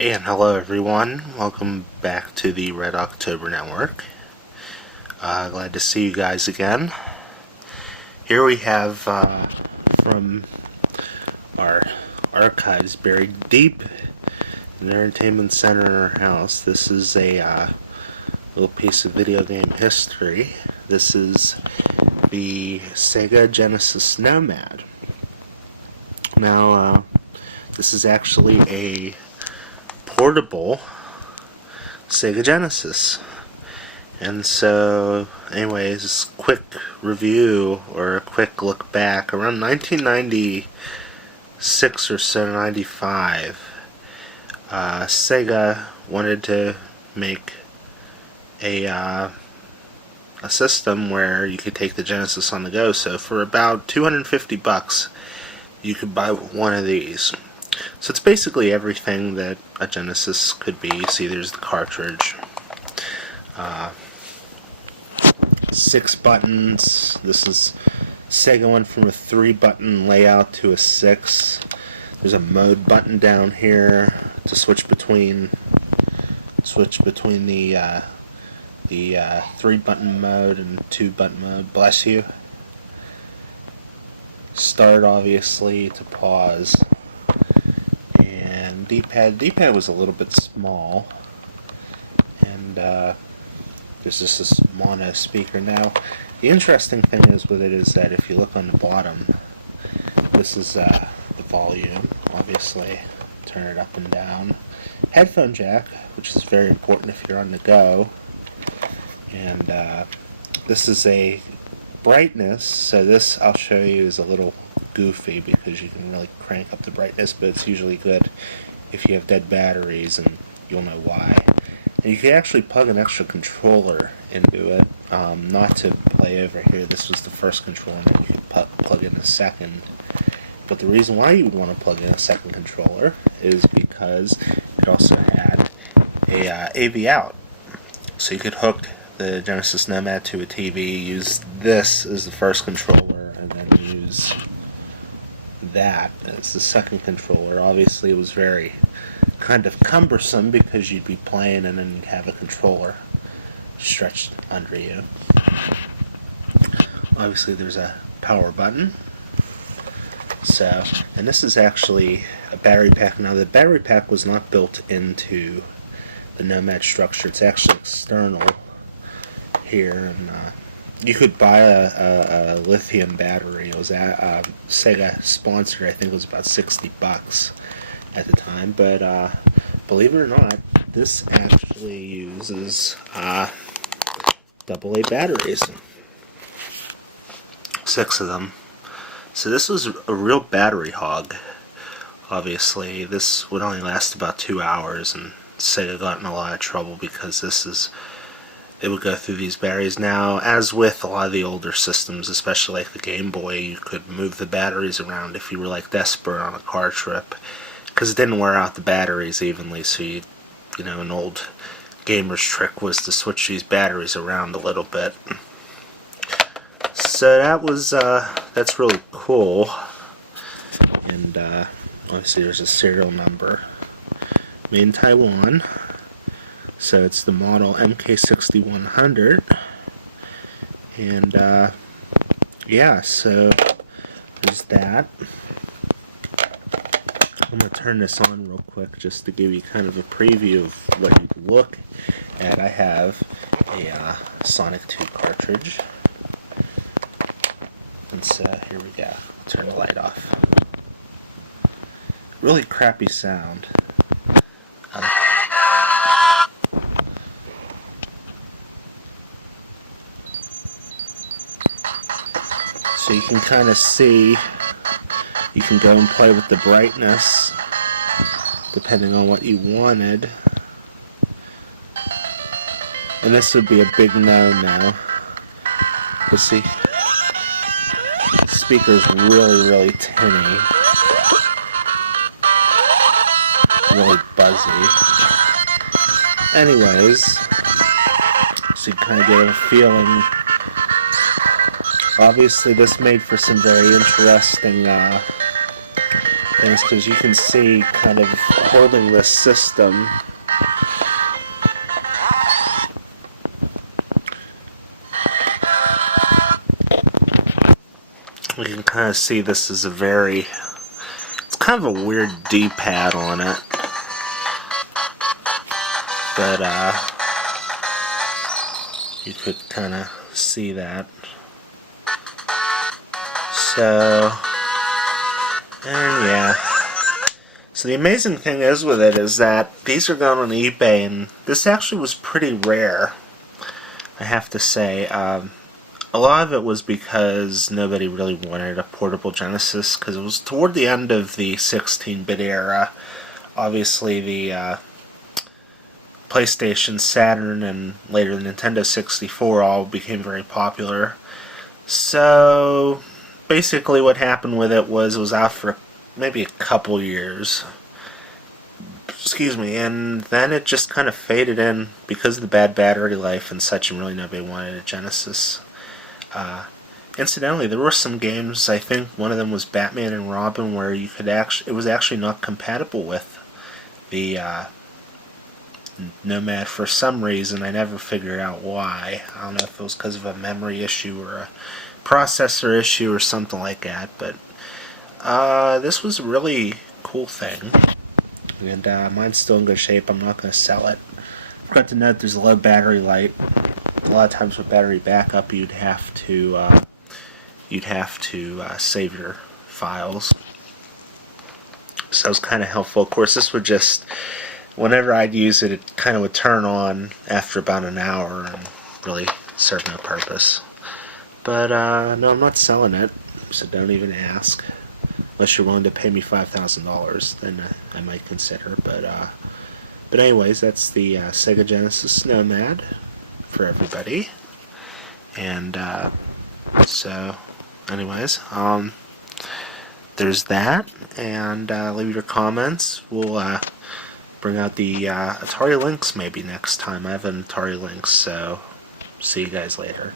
And hello everyone, welcome back to the Red October Network. Glad to see you guys again. Here we have from our archives buried deep in the entertainment center in our house. This is a little piece of video game history. This is the Sega Genesis Nomad. Now, this is actually a portable Sega Genesis. And so, anyways, quick review or a quick look back. Around 1996 or so, 95, Sega wanted to make a system where you could take the Genesis on the go. So for about $250, you could buy one of these. So it's basically everything that a Genesis could be. See, there's the cartridge. 6 buttons. This is Sega went from a 3-button layout to a 6. There's a mode button down here to switch between the 3-button mode and 2-button mode. Bless you. Start, obviously, to pause. And D-pad was a little bit small, and there's just this mono speaker. Now, the interesting thing is with it is that if you look on the bottom, this is the volume, obviously, turn it up and down. Headphone jack, which is very important if you're on the go, and this is a brightness, so this I'll show you is a little goofy because you can really crank up the brightness, but it's usually good if you have dead batteries, and you'll know why. And you can actually plug an extra controller into it, not to play over here. This was the first controller, and you could plug in a second. But the reason why you would want to plug in a second controller is because it also had a AV out, so you could hook the Genesis Nomad to a TV, use this as the first controller, and then use that as the second controller. Obviously, it was very kind of cumbersome because you'd be playing and then you'd have a controller stretched under you. Obviously, there's a power button. So, and this is actually a battery pack. Now, the battery pack was not built into the Nomad structure. It's actually external here, and you could buy a lithium battery. It was Sega sponsored. I think it was about $60 at the time. But believe it or not, this actually uses AA batteries. 6 of them. So this was a real battery hog. Obviously, this would only last about 2 hours, and Sega got in a lot of trouble because it would go through these batteries. Now, as with a lot of the older systems, especially like the Game Boy, you could move the batteries around if you were like desperate on a car trip, because it didn't wear out the batteries evenly. So you know, an old gamer's trick was to switch these batteries around a little bit. So that's really cool. And obviously there's a serial number. Made in Taiwan. So it's the model MK6100, and yeah, so there's that. I'm going to turn this on real quick just to give you kind of a preview of what you can look at. I have a Sonic 2 cartridge, and so here we go. Turn the light off. Really crappy sound. So you can kind of see, you can go and play with the brightness depending on what you wanted. And this would be a big no-no. But see, the speaker's really tinny. Really buzzy. Anyways, so you kind of get a feeling. Obviously, this made for some very interesting things, because you can see kind of holding this system. We can kind of see this is it's kind of a weird D-pad on it. But, you could kind of see that. So, and yeah. So the amazing thing is with it is that these are going on eBay, and this actually was pretty rare, I have to say. A lot of it was because nobody really wanted a portable Genesis, because it was toward the end of the 16-bit era. Obviously, the PlayStation, Saturn, and later the Nintendo 64 all became very popular. So, basically what happened with it was out for maybe a couple years. Excuse me, and then it just kind of faded in because of the bad battery life and such, and really nobody wanted a Genesis. Incidentally, there were some games, I think one of them was Batman and Robin, where you could it was actually not compatible with the Nomad for some reason. I never figured out why. I don't know if it was because of a memory issue or a processor issue or something like that, but this was a really cool thing, and mine's still in good shape. I'm not going to sell it. Forgot to note there's a low battery life. A lot of times with battery backup, you'd have to save your files. So it was kind of helpful. Of course, this would just, whenever I'd use it, it kind of would turn on after about an hour and really serve no purpose. But no, I'm not selling it, so don't even ask. Unless you're willing to pay me $5,000, then I might consider. But anyways, that's the Sega Genesis Nomad for everybody. And so, anyways, there's that. And leave your comments. We'll bring out the Atari Lynx maybe next time. I have an Atari Lynx, so see you guys later.